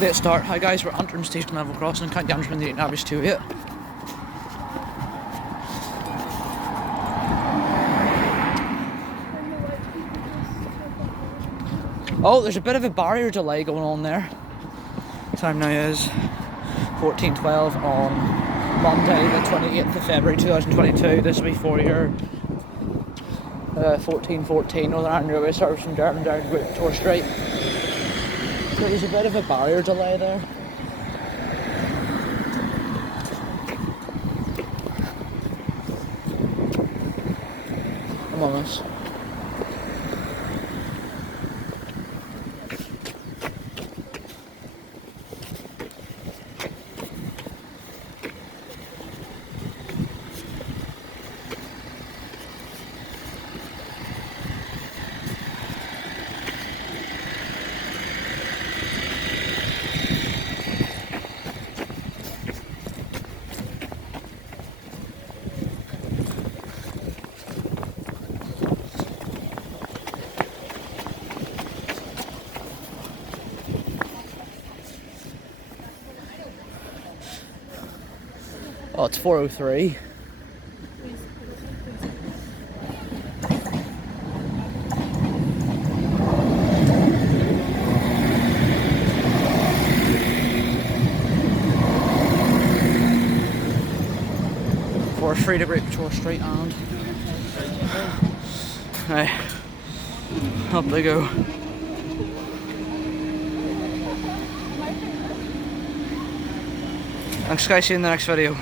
Late start. Hi guys, we're at Antrim Station level crossing, County Antrim, the average 2-8. Oh, there's a bit of a barrier delay going on there. Time now is 14:12 on Monday the 28th of February 2022. This will be for your 14:14 Northern Ireland Railway service from Durham down to Victoria Street. So there's a bit of a barrier delay there. I'm on this. Oh, it's 4:03. For 3 to Great Victoria Street and right, up they go. Thanks guys, see you in the next video.